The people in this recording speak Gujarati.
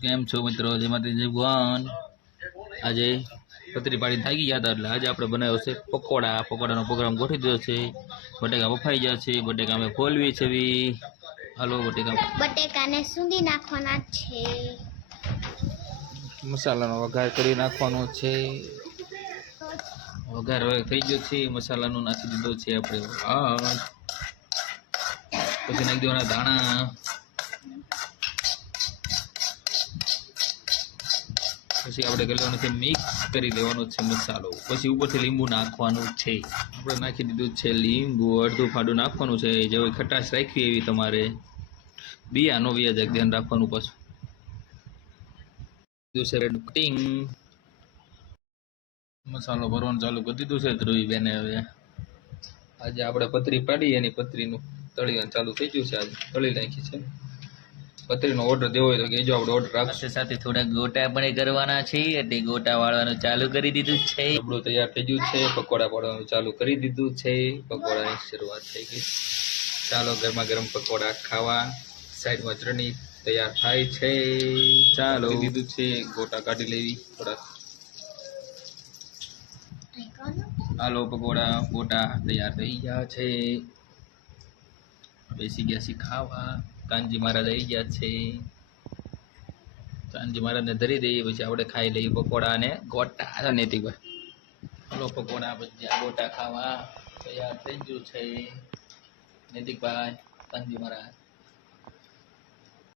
કેમ છો મિત્રો? જય માતાજી ભગવાન. આજે પતરી પાડી થાકી ગયા હતા એટલે આજે આપણે બનાવ્યો છે પકોડાનો પ્રોગ્રામ ગોઠવી દીધો છે. બટેકા બફાઈ ગયા છે, બટેકા અમે ફોલવી છે. હાલો બટેકાને સૂંધી નાખવાના છે, મસાલાનો વઘાર કરી નાખવાનો છે. વઘાર હવે થઈ ગયો છે, મસાલાનો નાખી દીધો છે આપણે. પછી નાખી દેવાના દાણા, પછી આપણે કરી લેવાનું છે મિક્સ કરી લેવાનો છે મસાલો. પછી ઉપરથી લીંબુ નાખવાનું છે. આપણે નાખી દીધું છે લીંબુ, અડધું ફાડું નાખવાનું છે. જેવી ખટાશ રાખવી એવી તમારે, બિયા નો વ્યાજ ધ્યાન રાખવાનું. પાછું કટિંગ મસાલો ભરવાનું ચાલુ કરી દીધું છે ધ્રુવી બેને. હવે આજે આપણે પતરી પાડી એની પતરીનું તળિયાનું ચાલુ થઈ ગયું છે. આજે તળી નાખી છે. પતરીનો ઓર્ડર દેવો હોય તો કહેજો, આપણે ઓર્ડર રાખશે. સાથે થોડા ગોટા પણ કરવાના છે એટલે ગોટા વાળવાનું ચાલુ કરી દીધું છે. આપણું તૈયાર થઈ ગયું છે. પકોડા પાડવાનું ચાલુ કરી દીધું છે. પકોડાની શરૂઆત થઈ ગઈ. ચાલો ગરમા ગરમ પકોડા ખાવા. સાઈડમાં ચટણી તૈયાર થાય છે. ચાલો દીધું છે, ગોટા કાઢી લેવી થોડાક. હાલો પકોડા ગોટા તૈયાર થઈ ગયા છે. બેસી ગયા છે ખાવા. કાનજી મહારાજ આવી ગયા છે. કાનજી મહારાજને ધરી દઈએ, પછી આપણે ખાઈ લઈએ પકોડા અને ગોટા. નૈતિકભાઈ હાલો પકોડા ભજીયા ગોટા ખાવા તૈયાર થઈ ગયું છે. નૈતિકભાઈ, કાનજી મહારાજ